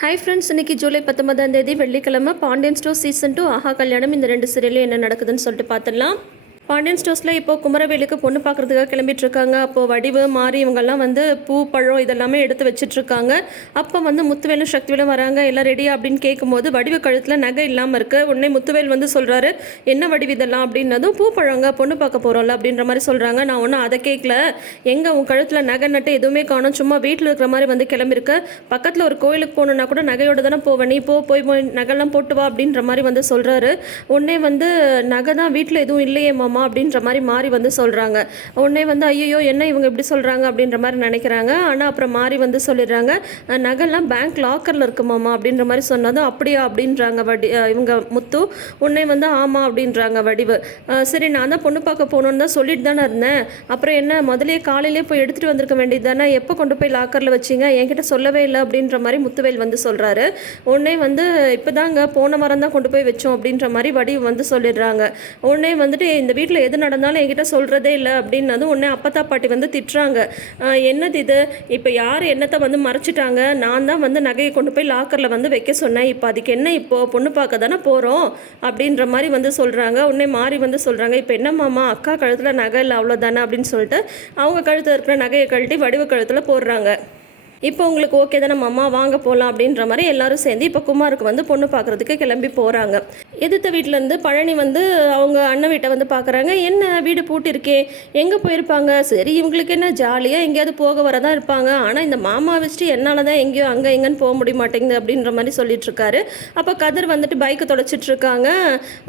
Hi friends இன்னைக்கு ஜூலை பத்தொன்பதாம் தேதி வெள்ளிக்கிழமை Pandian store season two Aaha Kalyanam இந்த ரெண்டு சீரியலும் என்ன நடக்குதுன்னு சொல்லிட்டு பார்த்துடலாம். பாண்டியன் ஸ்டோர்ஸில் இப்போ குமரவேலுக்கு பொண்ணு பார்க்குறதுக்காக கிளம்பிட்டு இருக்காங்க அப்போ வடிவு மாறி இவங்கெல்லாம் வந்து பூ பழம் இதெல்லாமே எடுத்து வச்சுட்ருக்காங்க அப்போ வந்து முத்துவேலும் சக்திவேலும் வராங்க. எல்லாம் ரெடியா அப்படின்னு கேட்கும்போது வடிவு கழுத்தில் நகை இல்லாமல் இருக்குது உடனே முத்துவேல் வந்து சொல்கிறாரு என்ன வடிவு இதெல்லாம்? அப்படின்னதும் பூ பழங்க பொண்ணு பார்க்க போகிறோம்ல அப்படின்ற மாதிரி சொல்கிறாங்க நான் ஒன்றும் அதை கேட்கல எங்கே உன் கழுத்தில் நகை நட்டு எதுவுமே காணும். சும்மா வீட்டில் இருக்கிற மாதிரி வந்து கிளம்பிருக்க. பக்கத்தில் ஒரு கோயிலுக்கு போகணுன்னா கூட நகையோட தானே போவேன் நீ போ போய் போய் நகைலாம் போட்டு வா அப்படின்ற மாதிரி வந்து சொல்கிறாரு உடனே வந்து நகை தான் வீட்டில் எதுவும் இல்லையே மாமா. அப்படின்ற மாதிரி மாறி வந்து சொல்கிறாங்க உடனே வந்து ஐயோ என்ன இவங்க இப்படி சொல்கிறாங்க அப்படின்ற மாதிரி நினைக்கிறாங்க. ஆனால் அப்புறம் மாறி வந்து சொல்லிடுறாங்க. நகைலாம் பேங்க் லாக்கரில் இருக்குமாமா அப்படின்ற மாதிரி சொன்னதும் அப்படியா அப்படின்றாங்க வடி இவங்க முத்து. உடனே வந்து ஆமாம் அப்படின்றாங்க வடிவு. சரி நான் தான் பொண்ணு பார்க்க போகணுன்னு தான் சொல்லிட்டு தானே இருந்தேன். அப்புறம் என்ன முதலே காலையிலே போய் எடுத்துகிட்டு வந்திருக்க வேண்டியது தானே. எப்போ கொண்டு போய் லாக்கரில் வச்சிங்க? என்கிட்ட சொல்லவே இல்லை அப்படின்ற மாதிரி முத்துவேல் வந்து சொல்கிறாரு உடனே வந்து இப்போ தாங்க போன வாரம் தான் கொண்டு போய் வச்சோம் அப்படின்ற மாதிரி வடிவு வந்து சொல்லிடுறாங்க. உடனே வந்துட்டு இந்த வீட்டில் எது நடந்தாலும் என்கிட்ட சொல்கிறதே இல்லை அப்படின்னதும் உடனே அப்பத்தா பாட்டி வந்து திட்டுறாங்க. என்னது இது? இப்போ யார் என்னத்தை வந்து மறைச்சிட்டாங்க? நான் தான் வந்து நகையை கொண்டு போய் லாக்கரில் வந்து வைக்க சொன்னேன். இப்போ அதுக்கு என்ன இப்போது பொண்ணு பார்க்க தானே போகிறோம் அப்படின்ற மாதிரி வந்து சொல்கிறாங்க உடனே மாறி வந்து சொல்கிறாங்க இப்போ என்ன மாமா? அக்கா கழுத்தில் நகை இல்லை அவ்வளோதானே அப்படின்னு சொல்லிட்டு அவங்க கழுத்தில் இருக்கிற நகையை கழட்டி வடிவ கழுத்தில் போடுறாங்க. இப்போ உங்களுக்கு ஓகே தானே மாமா வாங்க போகலாம் அப்படின்ற மாதிரி எல்லாரும் சேர்ந்து இப்போ குமாருக்கு வந்து பொண்ணு பார்க்குறதுக்கு கிளம்பி போகிறாங்க எதிர்த்த வீட்டிலேருந்து பழனி வந்து அவங்க அண்ணன் வீட்டை வந்து பார்க்குறாங்க. என்ன வீடு பூட்டிருக்கே எங்கே போயிருப்பாங்க? சரி இவங்களுக்கு என்ன ஜாலியாக எங்கேயாவது போக வர தான் இருப்பாங்க. ஆனால் இந்த மாமா வச்சுட்டு என்னால் தான் எங்கேயோ அங்கே எங்கேன்னு போக முடிய மாட்டேங்குது அப்படின்ற மாதிரி சொல்லிட்டு இருக்காரு. அப்போ கதிர் வந்துட்டு பைக்கை தொடச்சிட்டு இருக்காங்க.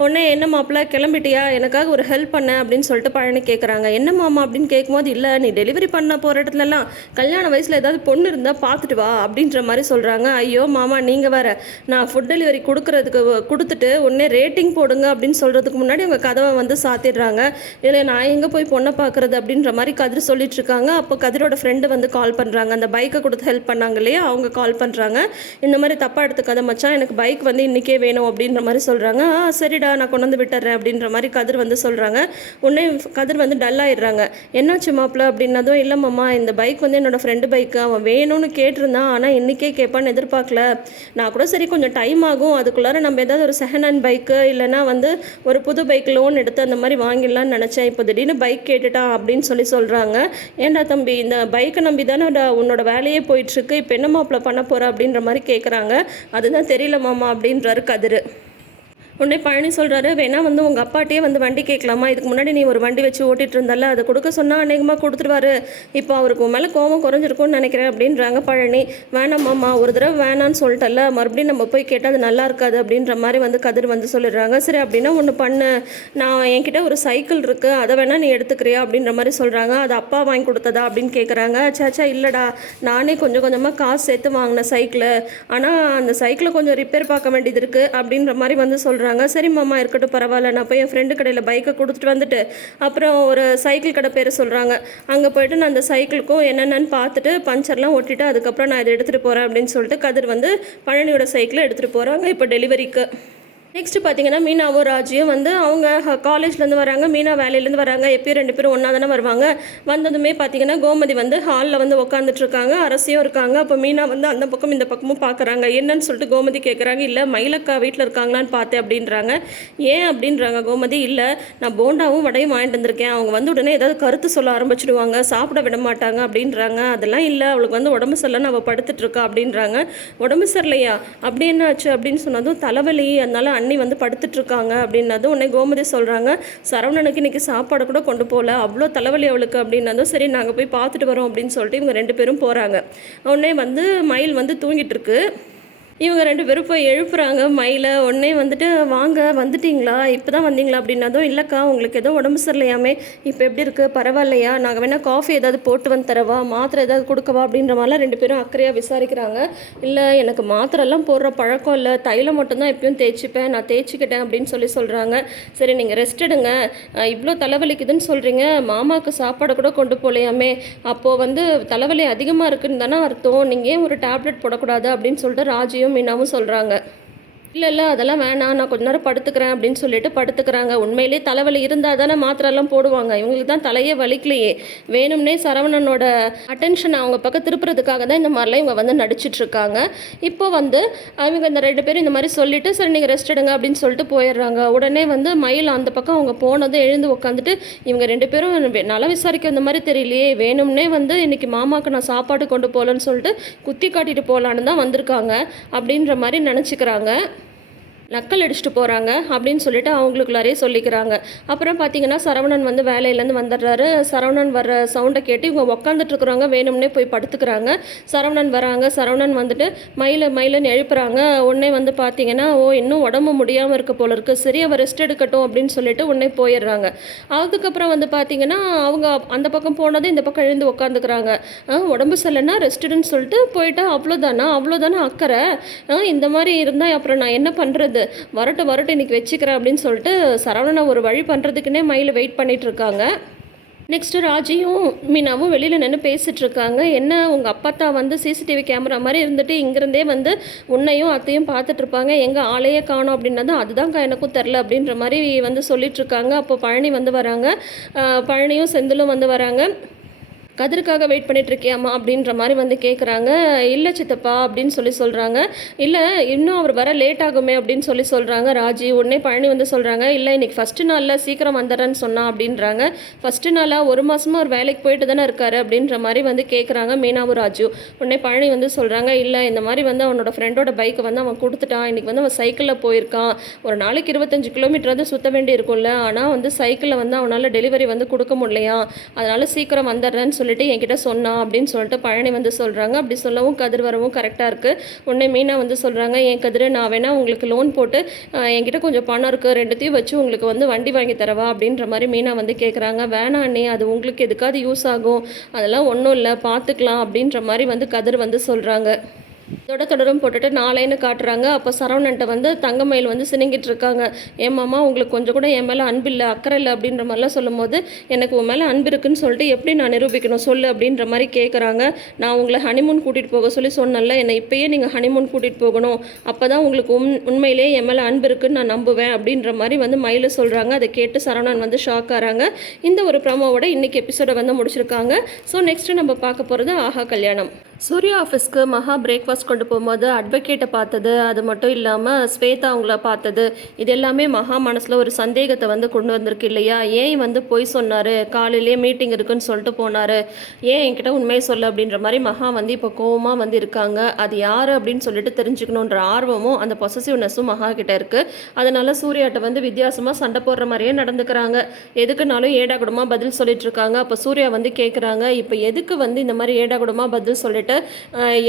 உடனே என்ன மாப்பிள்ள கிளம்பிட்டியா? எனக்காக ஒரு ஹெல்ப் பண்ண அப்படின்னு சொல்லிட்டு பழனி கேட்குறாங்க என்ன மாமா? அப்படின்னு கேட்கும்போது இல்லை நீ டெலிவரி பண்ண போகிற இடத்துலலாம் கல்யாண வயசில் ஏதாவது பொண்ணு இருந்தால் பார்த்துட்டு வா அப்படின்ற மாதிரி சொல்கிறாங்க ஐயோ மாமா நீங்கள் வேற நான் ஃபுட் டெலிவரி கொடுக்கறதுக்கு கொடுத்துட்டு உடனே ரேட்டிங் போடுங்க அப்படின்னு சொல்கிறதுக்கு முன்னாடி அவங்க கதவை வந்து சாத்திடுறாங்க. இல்லை நான் எங்கே போய் பொண்ணை பார்க்குறது அப்படின்ற மாதிரி கதிர் சொல்லிட்டு இருக்காங்க. அப்போ கதிரோட ஃப்ரெண்டு வந்து கால் பண்ணுறாங்க அந்த பைக்கை கொடுத்து ஹெல்ப் பண்ணாங்க இல்லையா? அவங்க கால் பண்ணுறாங்க இந்த மாதிரி தப்பாக எடுத்துக்காத மச்சான் எனக்கு பைக் வந்து இன்றைக்கே வேணும் அப்படின்ற மாதிரி சொல்கிறாங்க ஆ சரிடா நான் கொண்டு வந்து விட்டுறேன் அப்படின்ற மாதிரி கதிர் வந்து சொல்கிறாங்க உடனே கதிர் வந்து டல் ஆயிடுறாங்க. என்னாச்சு மாப்பிள்ள? அப்படின்னதும் இல்லை மாமா இந்த பைக் வந்து என்னோடய ஃப்ரெண்டு பைக்கு அவன் வேணும் வேணும்னு கேட்டிருந்தான். ஆனால் இன்றைக்கே கேட்பான்னு எதிர்பார்க்கல. நான் கூட சரி கொஞ்சம் டைம் ஆகும். அதுக்குள்ளார நம்ம ஏதாவது ஒரு செகண்ட் ஹேண்ட் பைக்கு இல்லைனா வந்து ஒரு புது பைக் லோன் எடுத்து அந்த மாதிரி வாங்கிடலான்னு நினச்சேன். இப்போ திடீர்னு பைக் கேட்டுட்டான் அப்படின்னு சொல்லி சொல்கிறாங்க ஏன்டா தம்பி இந்த பைக்கை நம்பி தானே உன்னோட வேலையே போயிட்டுருக்கு இப்போ என்ன மாப்பிள்ள பண்ண போகிற அப்படின்ற மாதிரி கேட்குறாங்க அதுதான் தெரியல மாமா அப்படின்றாரு கதிர். உடனே பழனி சொல்கிறாரு வேணா வந்து உங்கள் அப்பாட்டே வந்து வண்டி கேட்கலாமா? இதுக்கு முன்னாடி நீ ஒரு வண்டி வச்சு ஓட்டிகிட்டு இருந்தால அதை கொடுக்க சொன்னால் அநேகமாக கொடுத்துருவாரு. இப்போ அவருக்கு உன் மேலே கோவம் குறைஞ்சிருக்கும்னு நினைக்கிறேன் அப்படின்றாங்க பழனி. வேணாம்மாம்மா ஒரு தடவை வேணான்னு சொல்லிட்டல மறுபடியும் நம்ம போய் கேட்டால் அது நல்லா இருக்காது அப்படின்ற மாதிரி வந்து கதிர் வந்து சொல்லிடுறாங்க. சரி அப்படின்னா ஒன்று பண்ணு. நான் என்கிட்ட ஒரு சைக்கிள் இருக்குது அதை வேணால் நீ எடுத்துக்கிறியா அப்படின்ற மாதிரி சொல்கிறாங்க அது அப்பா வாங்கி கொடுத்ததா அப்படின்னு கேட்குறாங்க சாச்சா இல்லைடா. நானே கொஞ்சம் கொஞ்சமாக காசு சேர்த்து வாங்கின சைக்கிளு. ஆனால் அந்த சைக்கிளை கொஞ்சம் ரிப்பேர் பார்க்க வேண்டியது இருக்குது அப்படின்ற மாதிரி வந்து சொல்கிறாங்க சரி மாமா இருக்கட்டும் பரவாயில்ல. நான் போய் என் ஃப்ரெண்டு கடையில் பைக்கை கொடுத்துட்டு வந்துட்டு அப்புறம் ஒரு சைக்கிள் கடை பேர் சொல்கிறாங்க அங்கே போயிட்டு நான் அந்த சைக்கிளுக்கும் என்னென்னு பார்த்துட்டு பஞ்சர்லாம் ஒட்டிட்டு அதுக்கப்புறம் நான் இதை எடுத்துகிட்டு போகிறேன் அப்படின்னு சொல்லிட்டு கதிர் வந்து பழனியோட சைக்கிளை எடுத்துகிட்டு போகிறாங்க இப்போ டெலிவரிக்கு நெக்ஸ்ட் பார்த்தீங்கன்னா மீனாவும் ராஜியும் வந்து அவங்க காலேஜ்லேருந்து வராங்க. மீனா வேலையிலேருந்து வராங்க. எப்பயும் ரெண்டு பேரும் ஒன்றா தானே வருவாங்க. வந்ததுமே பார்த்தீங்கன்னா கோமதி வந்து ஹாலில் வந்து உட்காந்துட்டு இருக்காங்க. அரசியும் இருக்காங்க. அப்போ மீனா வந்து அந்த பக்கம் இந்த பக்கமும் பார்க்குறாங்க என்னன்னு சொல்லிட்டு கோமதி கேட்குறாங்க இல்லை மயிலக்கா வீட்டில் இருக்காங்களான்னு பார்த்தேன் அப்படின்றாங்க. ஏன் அப்படின்றாங்க கோமதி? இல்லை நான் போண்டாவும் வடையும் வாங்கிட்டு வந்திருக்கேன். அவங்க வந்து உடனே ஏதாவது கருத்து சொல்ல ஆரம்பிச்சிடுவாங்க. சாப்பிட விட மாட்டாங்க அப்படின்றாங்க. அதெல்லாம் இல்லை அவளுக்கு வந்து உடம்பு சரியில்லைன்னு அவள் படுத்துட்டு இருக்கா அப்படின்றாங்க. உடம்பு சரியில்லையா? அப்படி என்ன ஆச்சு அப்படின்னு சொன்னதும் தலைவலி அதனால அண்ணி வந்து படுத்துட்ருக்காங்க அப்படின்னதும் உடனே கோமதி சொல்கிறாங்க சரவணனுக்கு இன்றைக்கி சாப்பாடு கூட கொண்டு போகல அவ்வளோ தலைவலி அவளுக்கு அப்படின்னதும் சரி நாங்கள் போய் பார்த்துட்டு வரோம் அப்படின்னு சொல்லிட்டு இவங்க ரெண்டு பேரும் போகிறாங்க உடனே வந்து மயில் வந்து தூங்கிட்டு இருக்கு இவங்க ரெண்டு பேரும் போய் எழுப்புறாங்க. மயில உடனே வந்துட்டு வாங்க வந்துட்டீங்களா? இப்போ தான் வந்தீங்களா? அப்படின்னதும் இல்லைக்கா உங்களுக்கு எதுவும் உடம்பு சரியில்லையாமே. இப்போ எப்படி இருக்குது பரவாயில்லையா? நாங்கள் வேணால் காஃபி ஏதாவது போட்டு வந்து தரவா? மாத்திரை ஏதாவது கொடுக்கவா? அப்படின்ற மாதிரிலாம் ரெண்டு பேரும் அக்கறையாக விசாரிக்கிறாங்க. இல்லை எனக்கு மாத்திரைலாம் போடுற பழக்கம் இல்லை. தைலம் மட்டும்தான் எப்பயும் தேய்ச்சிப்பேன். நான் தேய்ச்சிக்கிட்டேன் அப்படின்னு சொல்லி சொல்கிறாங்க சரி நீங்கள் ரெஸ்ட் எடுங்க. இவ்வளோ தலைவலிக்குதுன்னு சொல்கிறீங்க மாமாவுக்கு சாப்பாடு கூட கொண்டு போகலையாமே. அப்போது வந்து தலைவலி அதிகமாக இருக்குன்னு தானே அர்த்தம். நீங்கள் ஏன் ஒரு டேப்லெட் போடக்கூடாது? அப்படின்னு சொல்லிட்டு ராஜியும் மீனாவும் சொல்கிறாங்க இல்லை இல்லை அதெல்லாம் வேணாம். நான் கொஞ்ச நேரம் படுத்துக்கிறேன் அப்படின்னு சொல்லிட்டு படுத்துக்கிறாங்க. உண்மையிலே தலைவலி இருந்தால் தானே மாத்திரெல்லாம் போடுவாங்க. இவங்களுக்கு தான் தலையே வலிக்கலையே. வேணும்னே சரவணனோட அட்டென்ஷன் அவங்க பக்கம் திருப்புறதுக்காக தான் இந்த மாதிரிலாம் இவங்க வந்து நடிச்சிட்ருக்காங்க. இப்போ வந்து அவங்க இந்த ரெண்டு பேரும் இந்த மாதிரி சொல்லிவிட்டு சரி நீங்கள் ரெஸ்ட் எடுங்க அப்படின்னு சொல்லிட்டு போயிடுறாங்க. உடனே வந்து மயில் அந்த பக்கம் அவங்க போனதும் எழுந்து உட்காந்துட்டு இவங்க ரெண்டு பேரும் வெ- விசாரிக்க இந்த மாதிரி தெரியலையே. வேணும்னே வந்து இன்றைக்கி மாமாவுக்கு நான் சாப்பாடு கொண்டு போகலன்னு சொல்லிட்டு குத்தி காட்டிட்டு போகலான்னு தான் வந்திருக்காங்க. அப்படின்ற மாதிரி நினச்சிக்கிறாங்க. நக்கல் அடிச்சுட்டு போகிறாங்க அப்படின்னு சொல்லிட்டு அவங்களுக்குள்ளாரே சொல்லிக்கிறாங்க. அப்புறம் பார்த்தீங்கன்னா சரவணன் வந்து வேலையிலேருந்து வந்துடுறாரு. சரவணன் வர சவுண்டை கேட்டு இவங்க உக்காந்துட்டுருக்குறவங்க வேணும்னே போய் படுத்துக்கிறாங்க. சரவணன் வராங்க. சரவணன் வந்துட்டு மயில மயிலன்னு எழுப்புறாங்க. உடனே வந்து பார்த்தீங்கன்னா ஓ இன்னும் உடம்பு முடியாமல் இருக்க போல இருக்குது சரி அவள் ரெஸ்ட் எடுக்கட்டும் அப்படின்னு சொல்லிட்டு உடனே போயிடுறாங்க. அதுக்கப்புறம் வந்து பார்த்தீங்கன்னா அவங்க அந்த பக்கம் போனது இந்த பக்கம் எழுந்து உட்காந்துக்கிறாங்க உடம்பு சரியில்லைன்னா ரெஸ்ட்டுன்னு சொல்லிட்டு போயிட்டா அவ்வளோதானா அவ்வளோதானா அக்கறை? இந்த மாதிரி இருந்தால் அப்புறம் நான் என்ன பண்ணுறது வரட்டை வரட்டு இன்னைக்கு வச்சுக்கிறேன் அப்படின்னு சொல்லிட்டு சரவணனை ஒரு வழி பண்ணுறதுக்குன்னே மயில் வெயிட் பண்ணிட்டு இருக்காங்க. நெக்ஸ்ட்டு ராஜியும் மீனாவும் வெளியில் நின்று பேசிகிட்டு இருக்காங்க. என்ன உங்கள் அப்பத்தா வந்து சிசிடிவி கேமரா மாதிரி இருந்துட்டு இங்கேருந்தே வந்து உன்னையும் அத்தையும் பார்த்துட்ருப்பாங்க எங்கள் ஆளையே காணோம் அப்படின்னது அதுதான்க்கா எனக்கும் தெரில அப்படின்ற மாதிரி வந்து சொல்லிகிட்ருக்காங்க அப்போ பழனி வந்து வராங்க. பழனியும் செந்திலும் வந்து வராங்க. கதிருக்காக வெயிட் பண்ணிட்டுருக்கியாம்மா அப்படின்ற மாதிரி வந்து கேட்குறாங்க இல்லை சித்தப்பா அப்படின்னு சொல்லி சொல்கிறாங்க இல்லை இன்னும் அவர் வர லேட் ஆகுமே அப்படின்னு சொல்லி சொல்கிறாங்க ராஜி உடனே பழனி வந்து சொல்கிறாங்க இல்லை இன்னைக்கு ஃபஸ்ட்டு நாளில் சீக்கிரம் வந்துடுறேன்னு சொன்னா அப்படின்றாங்க. ஃபஸ்ட்டு நாளாக ஒரு மாதமாக அவர் வேலைக்கு போயிட்டு தானே இருக்காரு அப்படின்ற மாதிரி வந்து கேட்குறாங்க மீனாவும் ராஜு உடனே பழனி வந்து சொல்கிறாங்க இல்லை இந்த மாதிரி வந்து அவனோட ஃப்ரெண்டோட பைக்கை வந்து அவன் கொடுத்துட்டான். இன்றைக்கி வந்து அவன் சைக்கிளில் போயிருக்கான். ஒரு நாளைக்கு இருபத்தஞ்சு கிலோமீட்டர் வந்து சுற்ற வேண்டி இருக்கும்ல ஆனால் வந்து சைக்கிளில் வந்து அவனால் டெலிவரி வந்து கொடுக்க முடியலையா அதனால் சீக்கிரம் வந்துடுறேன்னு சொல்லி சொல்லிட்டு என்கிட்ட சொன்னான் அப்படின்னு சொல்லிட்டு பழனி வந்து சொல்கிறாங்க அப்படி சொல்லவும் கதிர் வரவும் கரெக்டாக இருக்குது உடனே மீனா வந்து சொல்கிறாங்க என் கதிர் நான் வேணால் உங்களுக்கு லோன் போட்டு என்கிட்ட கொஞ்சம் பணம் இருக்குது ரெண்டுத்தையும் வச்சு உங்களுக்கு வந்து வண்டி வாங்கி தரவா? அப்படின்ற மாதிரி மீனா வந்து கேட்குறாங்க வேணாம் அண்ணே அது உங்களுக்கு எதுக்காவது யூஸ் ஆகும். அதெல்லாம் ஒன்றும் இல்லை பார்த்துக்கலாம் அப்படின்ற மாதிரி வந்து கதிர் வந்து சொல்கிறாங்க தொட தொடரும் போட்டுட்டு நாளைன்னு காட்டுறாங்க. அப்போ சரவணன்ட்ட வந்து தங்கமயில் வந்து சினிங்கிட்டு இருக்காங்க. ஏன் மாமா உங்களுக்கு கொஞ்சம் கூட என் மேலே அன்பு இல்லை அக்கறை இல்லை அப்படின்ற மாதிரிலாம் சொல்லும்போது எனக்கு உன் மேலே அன்பு இருக்குன்னு சொல்லிட்டு எப்படி நான் நிரூபிக்கணும் சொல்லு அப்படின்ற மாதிரி கேட்குறாங்க நான் உங்களை ஹனிமூன் கூட்டிகிட்டு போக சொல்லி சொன்னேன்ல என்னை இப்பயே நீங்கள் ஹனிமூன் கூட்டிகிட்டு போகணும். அப்போ தான் உங்களுக்கு உண் உண்மையிலேயே என் மேலே அன்பு இருக்குன்னு நான் நம்புவேன் அப்படின்ற மாதிரி வந்து மயில சொல்கிறாங்க அதை கேட்டு சரவணன் வந்து ஷாக் ஆகிறாங்க இந்த ஒரு ப்ரோமோவோட இன்றைக்கி எபிசோடை வந்து முடிச்சிருக்காங்க. ஸோ நெக்ஸ்ட்டு நம்ம பார்க்க போகிறது ஆஹா கல்யாணம். சூர்யா ஆஃபீஸ்க்கு மகா பிரேக்ஃபாஸ்ட் கொண்டு போகும்போது அட்வொகேட்டை பார்த்தது அது மட்டும் இல்லாமல் ஸ்வேதா அவங்கள பார்த்தது. இது எல்லாமே மகா மனசில் ஒரு சந்தேகத்தை வந்து கொண்டு வந்திருக்கு இல்லையா? ஏன் வந்து பொய் சொன்னார்? காலையிலேயே மீட்டிங் இருக்குன்னு சொல்லிட்டு போனார். ஏன் என்கிட்ட உண்மையை சொல்ல அப்படின்ற மாதிரி மகா வந்து இப்போ கோவமாக வந்து இருக்காங்க. அது யார் அப்படின்னு சொல்லிட்டு தெரிஞ்சுக்கணுன்ற ஆர்வமும் அந்த பொசசிவ்னஸும் மகா கிட்ட இருக்குது அதனால சூர்யாட்ட வந்து வித்தியாசமாக சண்டை போடுற மாதிரியே நடந்துக்கிறாங்க. எதுக்குனாலும் ஏடா பதில் சொல்லிட்டு இருக்காங்க. அப்போ சூர்யா வந்து கேட்குறாங்க இப்போ எதுக்கு வந்து இந்த மாதிரி ஏடா பதில் சொல்லிட்டு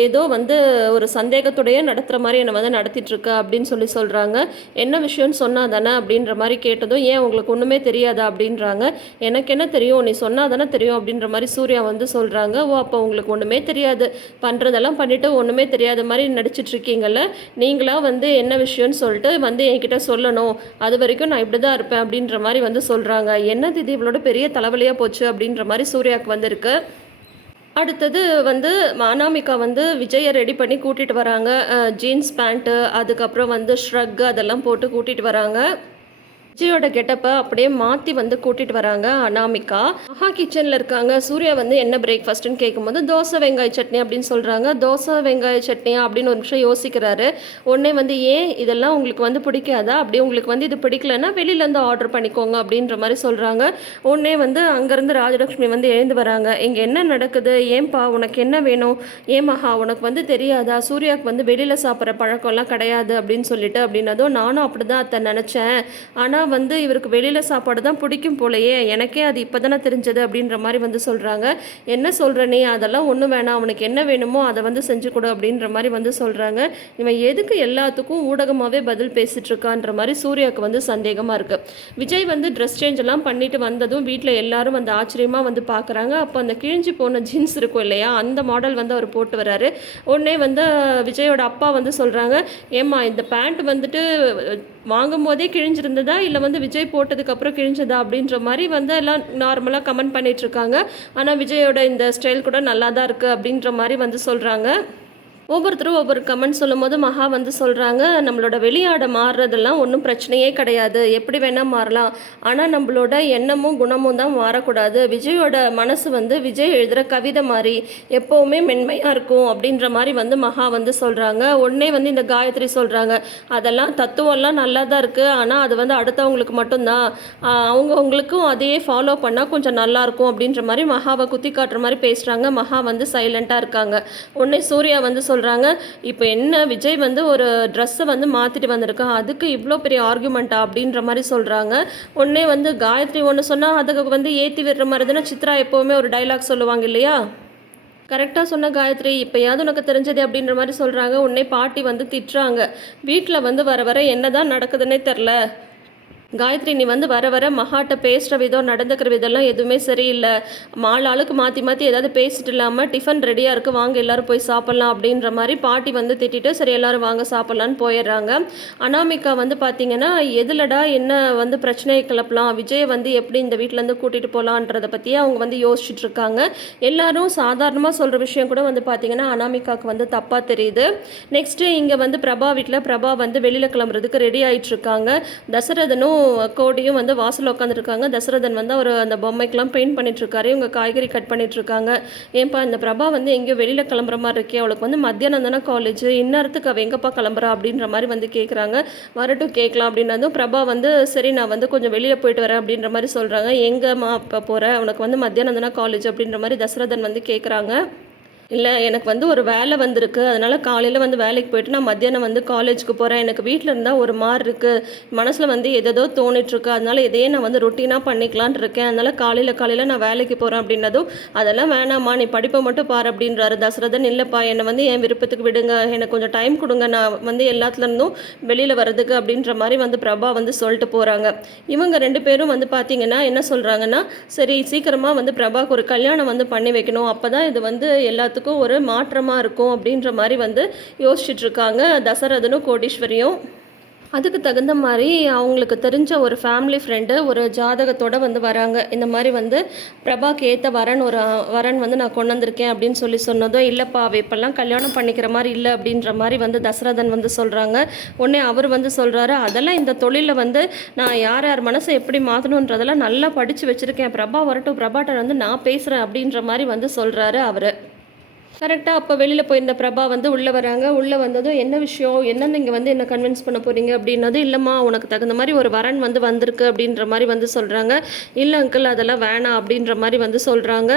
ஏதோ வந்து ஒரு சந்தேகத்துடைய நடத்துகிற மாதிரி என்னை வந்து நடத்திட்டு இருக்க அப்படின்னு சொல்லி சொல்கிறாங்க என்ன விஷயம்னு சொன்னால் தானே அப்படின்ற மாதிரி கேட்டதும் ஏன் உங்களுக்கு ஒன்றுமே தெரியாதா? அப்படின்றாங்க. எனக்கு என்ன தெரியும்? நீ சொன்னால் தானே தெரியும் அப்படின்ற மாதிரி சூர்யா வந்து சொல்கிறாங்க ஓ அப்போ உங்களுக்கு ஒன்றுமே தெரியாது. பண்ணுறதெல்லாம் பண்ணிவிட்டு ஒன்றுமே தெரியாத மாதிரி நடிச்சிட்டு இருக்கீங்கல்ல நீங்களா வந்து என்ன விஷயம்னு சொல்லிட்டு வந்து என்கிட்ட சொல்லணும். அது வரைக்கும் நான் இப்படி தான் இருப்பேன் அப்படின்ற மாதிரி வந்து சொல்கிறாங்க என்னது இது இவளோட பெரிய தலைவலியாக போச்சு? அப்படின்ற மாதிரி சூர்யாவுக்கு வந்திருக்கு. அடுத்தது வந்து அனாமிகா வந்து விஜயை ரெடி பண்ணி கூட்டிகிட்டு வராங்க. ஜீன்ஸ் பேண்ட்டு அதுக்கப்புறம் வந்து ஷ்ரக் அதெல்லாம் போட்டு கூட்டிகிட்டு வராங்க. விஜயோட கெட்டப்பை அப்படியே மாற்றி வந்து கூட்டிகிட்டு வராங்க அனாமிகா. மகா கிச்சனில் இருக்காங்க. சூர்யா வந்து என்ன பிரேக்ஃபாஸ்ட்னு கேட்கும்போது தோசை வெங்காய சட்னி அப்படின்னு சொல்கிறாங்க தோசை வெங்காய சட்னியா? அப்படின்னு ஒரு நிமிஷம் யோசிக்கிறாரு. உடனே வந்து ஏன் இதெல்லாம் உங்களுக்கு வந்து பிடிக்காதா? அப்படி உங்களுக்கு வந்து இது பிடிக்கலன்னா வெளியிலேருந்து ஆர்டர் பண்ணிக்கோங்க அப்படின்ற மாதிரி சொல்கிறாங்க உடனே வந்து அங்கேருந்து ராஜலக்ஷ்மி வந்து எழுந்து வராங்க. இங்கே என்ன நடக்குது? ஏன்பா உனக்கு என்ன வேணும்? ஏன் உனக்கு வந்து தெரியாதா? சூர்யாவுக்கு வந்து வெளியில் சாப்பிட்ற பழக்கம்லாம் கிடையாது அப்படின்னு சொல்லிட்டு அப்படின்னதும் நானும் அப்படி தான் அத்தை நினச்சேன். ஆனால் வந்து இவருக்கு வெளியில் சாப்பாடு தான் பிடிக்கும் போலயே எனக்கே அது இப்போ தானே தெரிஞ்சது அப்படின்ற மாதிரி வந்து சொல்கிறாங்க என்ன சொல்கிற நீ? அதெல்லாம் ஒன்றும் வேணாம். அவனுக்கு என்ன வேணுமோ அதை வந்து செஞ்சு கொடு அப்படின்ற மாதிரி வந்து சொல்கிறாங்க இவன் எதுக்கு எல்லாத்துக்கும் ஊடகமாகவே பதில் பேசிகிட்ருக்கான்ற மாதிரி சூர்யாவுக்கு வந்து சந்தேகமாக இருக்குது விஜய் வந்து ட்ரெஸ் சேஞ்ச் எல்லாம் பண்ணிட்டு வந்ததும் வீட்டில் எல்லாரும் வந்து ஆச்சரியமாக வந்து பார்க்குறாங்க அப்போ அந்த கிழிஞ்சு போன ஜீன்ஸ் இருக்கும் இல்லையா? அந்த மாடல் வந்து அவர் போட்டு வராரு. உடனே வந்து விஜயோட அப்பா வந்து சொல்கிறாங்க ஏம்மா இந்த பேண்ட் வந்துட்டு வாங்கும் போதே கிழிஞ்சிருந்ததா? இல்லை வந்து விஜய் போட்டதுக்கப்புறம் கிழிஞ்சதா? அப்படின்ற மாதிரி வந்து எல்லாம் நார்மலாக கமெண்ட் பண்ணிட்டு இருக்காங்க. ஆனால் விஜயோட இந்த ஸ்டைல் கூட நல்லா தான் இருக்குது அப்படின்ற மாதிரி வந்து சொல்கிறாங்க ஒவ்வொருத்தரும் ஒவ்வொரு கமெண்ட் சொல்லும்போது மகா வந்து சொல்கிறாங்க நம்மளோட வெளியாட மாறுறதெல்லாம் ஒன்றும் பிரச்சனையே கிடையாது. எப்படி வேணால் மாறலாம். ஆனால் நம்மளோட எண்ணமும் குணமும் தான் மாறக்கூடாது. விஜயோட மனசு வந்து விஜய் எழுதுகிற கவிதை மாதிரி எப்போவுமே மென்மையாக இருக்கும் அப்படின்ற மாதிரி வந்து மகா வந்து சொல்கிறாங்க உடனே வந்து இந்த காயத்ரி சொல்கிறாங்க அதெல்லாம் தத்துவம்லாம் நல்லா தான் இருக்குது ஆனால் அது வந்து அடுத்தவங்களுக்கு மட்டும்தான். அவங்கவுங்களுக்கும் அதையே ஃபாலோ பண்ணால் கொஞ்சம் நல்லாயிருக்கும் அப்படின்ற மாதிரி மகாவை குத்தி காட்டுற மாதிரி பேசுகிறாங்க மகா வந்து சைலண்ட்டாக இருக்காங்க. உடனே சூர்யா வந்து சொல் சொல்கிறாங்க இப்போ என்ன விஜய் வந்து ஒரு ட்ரெஸ்ஸை வந்து மாற்றிட்டு வந்திருக்கான் அதுக்கு இவ்வளோ பெரிய ஆர்குமெண்ட்டா அப்படின்ற மாதிரி சொல்கிறாங்க உடனே வந்து காயத்ரி ஒன்று சொன்னால் அதுக்கு வந்து ஏற்றி விடுற மாதிரி தானே சித்ரா எப்போவுமே ஒரு டைலாக் சொல்லுவாங்க இல்லையா? கரெக்டாக சொன்ன காயத்ரி இப்போயாவது உனக்கு தெரிஞ்சது அப்படின்ற மாதிரி சொல்கிறாங்க உடனே பாட்டி வந்து திட்டுறாங்க. வீட்டில் வந்து வர வர என்ன தான் நடக்குதுன்னே தெரில காயத்ரி நீ வந்து வர வர மகாட்ட பேசுகிற விதம் நடந்துக்கிற விதம்லாம் எதுவுமே சரியில்லை. மால் ஆளுக்கு மாற்றி மாற்றி ஏதாவது பேசிட்டு இல்லாமல் டிஃபன் ரெடியாக இருக்குது வாங்க எல்லாரும் போய் சாப்பிட்லாம் அப்படின்ற மாதிரி பாட்டி வந்து திட்டிட்டு சரி எல்லோரும் வாங்க சாப்பிட்லான்னு போயிடுறாங்க. அனாமிகா வந்து பார்த்தீங்கன்னா எதுலடா என்ன வந்து பிரச்சனையை கிளப்பலாம் விஜய் வந்து எப்படி இந்த வீட்டிலேருந்து கூட்டிகிட்டு போகலான்றதை பற்றியே அவங்க வந்து யோசிச்சுட்டு இருக்காங்க. எல்லாரும் சாதாரணமாக சொல்கிற விஷயம் கூட வந்து பார்த்தீங்கன்னா அனாமிகாவுக்கு வந்து தப்பாக தெரியுது. நெக்ஸ்ட்டு இங்கே வந்து பிரபா வீட்டில் பிரபா வந்து வெளியில் கிளம்புறதுக்கு ரெடி ஆகிட்டு இருக்காங்க. தசரதனும் கோடியும் வந்து வாசலில் உட்காந்துருக்காங்க தசரதன் வந்து அவர் அந்த பொம்மைக்கெலாம் பெயிண்ட் பண்ணிட்டுருக்காரு. இவங்க காய்கறி கட் பண்ணிட்டுருக்காங்க. ஏன்பா இந்த பிரபா வந்து எங்கேயோ வெளியில் கிளம்புற மாதிரி இருக்கே. அவளுக்கு வந்து மத்தியானம் தானே காலேஜ் இந்நேரத்துக்கு அவள் எங்கப்பா கிளம்புறா அப்படின்ற மாதிரி வந்து கேட்குறாங்க வரட்டும் கேட்கலாம் அப்படின்னதும் பிரபா வந்து சரி நான் வந்து கொஞ்சம் வெளியில் போயிட்டு வரேன் அப்படின்ற மாதிரி சொல்கிறாங்க எங்கேம்மா இப்போ போகிற உனக்கு வந்து மத்தியானம் தானே காலேஜ் அப்படின்ற மாதிரி தசரதன் வந்து கேட்குறாங்க இல்லை எனக்கு வந்து ஒரு வேலை வந்திருக்கு. அதனால் காலையில் வந்து வேலைக்கு போயிட்டு நான் மத்தியானம் வந்து காலேஜுக்கு போகிறேன் எனக்கு வீட்டில் இருந்தால் ஒரு மாதிரி இருக்குது மனசில் வந்து எதேதோ தோணிட்டுருக்கு அதனால் இதையே நான் வந்து ரொட்டீனாக பண்ணிக்கலான் இருக்கேன். அதனால் காலையில் காலையில் நான் வேலைக்கு போகிறேன் அப்படின்னதும் அதெல்லாம் வேணாம்மா நீ படிப்பை மட்டும் பாரு அப்படின்றாரு. தசரதன் இல்லைப்பா என்னை வந்து என் விருப்பத்துக்கு விடுங்க. எனக்கு கொஞ்சம் டைம் கொடுங்க. நான் வந்து எல்லாத்துலேருந்தும் வெளியில் வர்றதுக்கு அப்படின்ற மாதிரி வந்து பிரபா வந்து சொல்லிட்டு போகிறாங்க இவங்க ரெண்டு பேரும் வந்து பார்த்தீங்கன்னா என்ன சொல்கிறாங்கன்னா சரி சீக்கிரமாக வந்து பிரபாக்கு ஒரு கல்யாணம் வந்து பண்ணி வைக்கணும். அப்போ தான் இது வந்து எல்லாத்துக்கும் ஒரு மாற்றமாக இருக்கும் அப்படின்ற மாதிரி வந்து யோசிச்சுட்ருக்காங்க தசரதனும் கோடீஸ்வரியும். அதுக்கு தகுந்த மாதிரி அவங்களுக்கு தெரிஞ்ச ஒரு ஃபேமிலி ஃப்ரெண்டு ஒரு ஜாதகத்தோட வந்து வராங்க. இந்த மாதிரி வந்து பிரபாக்கு ஏற்ற வரன் ஒரு வரன் வந்து நான் கொண்டு வந்திருக்கேன் அப்படின்னு சொல்லி சொன்னதும் இல்லைப்பா அவ இப்போல்லாம் கல்யாணம் பண்ணிக்கிற மாதிரி இல்லை அப்படின்ற மாதிரி வந்து தசரதன் வந்து சொல்கிறாங்க உடனே அவர் வந்து சொல்கிறாரு அதெல்லாம் இந்த தொழிலில் வந்து நான் யார் யார் மனசை எப்படி மாற்றணுன்றதெல்லாம் நல்லா படித்து வச்சுருக்கேன். பிரபா வரட்டும் பிரபாட்டர் வந்து நான் பேசுகிறேன் அப்படின்ற மாதிரி வந்து சொல்கிறாரு அவர். கரெக்டாக அப்போ வெளியில் போயிருந்த பிரபா வந்து உள்ளே வராங்க. உள்ளே வந்ததும் என்ன விஷயம்? என்னன்னு இங்கே வந்து என்ன கன்வின்ஸ் பண்ண போகிறீங்க அப்படின்னது இல்லைம்மா உனக்கு தகுந்த மாதிரி ஒரு வரன் வந்து வந்திருக்கு அப்படின்ற மாதிரி வந்து சொல்கிறாங்க இல்லை அங்கிள் அதெல்லாம் வேணாம் அப்படின்ற மாதிரி வந்து சொல்கிறாங்க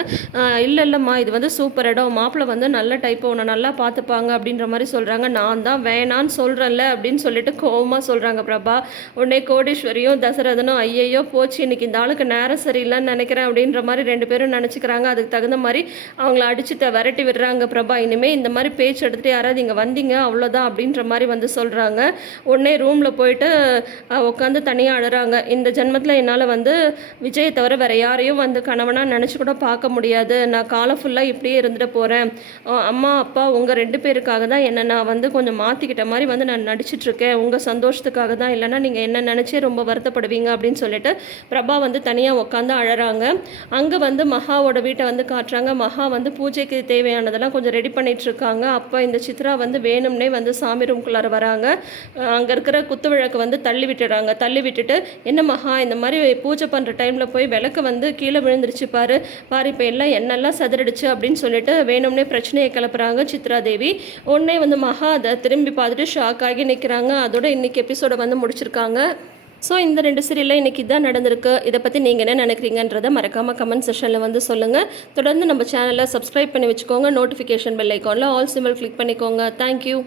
இல்லை இல்லைம்மா இது வந்து சூப்பர் இடம். மாப்பிள்ளை வந்து நல்ல டைப்பை உன்னை நல்லா பார்த்துப்பாங்க அப்படின்ற மாதிரி சொல்கிறாங்க நான் தான் வேணான்னு சொல்கிறேன்ல அப்படின்னு சொல்லிட்டு கோபமாக சொல்கிறாங்க பிரபா. உடனே கோடீஸ்வரியும் தசரதனும் ஐயையோ போச்சு. இன்னைக்கு இந்த ஆளுக்கு நேரம் சரியில்லைன்னு நினைக்கிறேன் அப்படின்ற மாதிரி ரெண்டு பேரும் நினச்சிக்கிறாங்க. அதுக்கு தகுந்த மாதிரி அவங்கள அடிச்சு த விரட்டி விடுறாங்க. பிரபா. இனிமேல் இந்த மாதிரி பேச்சு எடுத்துகிட்டு யாராவது இங்கே வந்தீங்க அவ்வளோதான் அப்படின்ற மாதிரி வந்து சொல்கிறாங்க உடனே ரூமில் போயிட்டு உட்காந்து தனியாக அழுறாங்க. இந்த ஜென்மத்தில் என்னால் வந்து விஜயை தவிர வேறு யாரையும் வந்து கணவனாக நினச்சி கூட பார்க்க முடியாது. நான் காலம் ஃபுல்லாக இப்படியே இருந்துட்டு போகிறேன் அம்மா அப்பா உங்கள் ரெண்டு பேருக்காக தான் என்னை நான் வந்து கொஞ்சம் மாற்றிக்கிட்ட மாதிரி வந்து நான் நடிச்சிட்ருக்கேன் உங்கள் சந்தோஷத்துக்காக தான். இல்லைன்னா நீங்கள் என்ன நினச்சே ரொம்ப வருத்தப்படுவீங்க அப்படின்னு சொல்லிட்டு பிரபா வந்து தனியாக உட்காந்து அழறாங்க. அங்கே வந்து மகாவோட வீட்டை வந்து காட்டுறாங்க. மகா வந்து பூஜைக்கு தேவையானதெல்லாம் கொஞ்சம் ரெடி பண்ணிகிட்ருக்காங்க இருக்காங்க அப்போ இந்த சித்ரா வந்து வேணும்னே வந்து சாமி ரூம்குள்ளார வராங்க. அங்கே இருக்கிற குத்து விளக்கு வந்து தள்ளி விட்டுடுறாங்க தள்ளி விட்டுட்டு என்ன மகா இந்த மாதிரி பூஜை பண்ணுற டைமில் போய் விளக்கு வந்து கீழே விழுந்துருச்சு பாரு. பாரு இப்போ எல்லாம் என்னெல்லாம் சதுரடிச்சு அப்படின்னு சொல்லிட்டு வேணும்னே பிரச்சனையை கிளப்புறாங்க சித்ரா தேவி. உடனே வந்து மகா அதை திரும்பி பார்த்துட்டு ஷாக் ஆகி நிற்கிறாங்க அதோட இன்னைக்கு எபிசோட வந்து முடிச்சிருக்காங்க. ஸோ இந்த ரெண்டு சீரியலில் இன்றைக்கி இதான் நடந்திருக்கு. இதை பற்றி நீங்கள் என்ன நினைக்கிறீங்கன்றதை மறக்காமல் கமெண்ட் செஷனில் வந்து சொல்லுங்கள் தொடர்ந்து நம்ம சேனலை சப்ஸ்கிரைப் பண்ணி வச்சுக்கோங்க. நோட்டிஃபிகேஷன் பெல் ஐக்கானில் ஆல் சிம்பிள் கிளிக் பண்ணிக்கோங்க. Thank you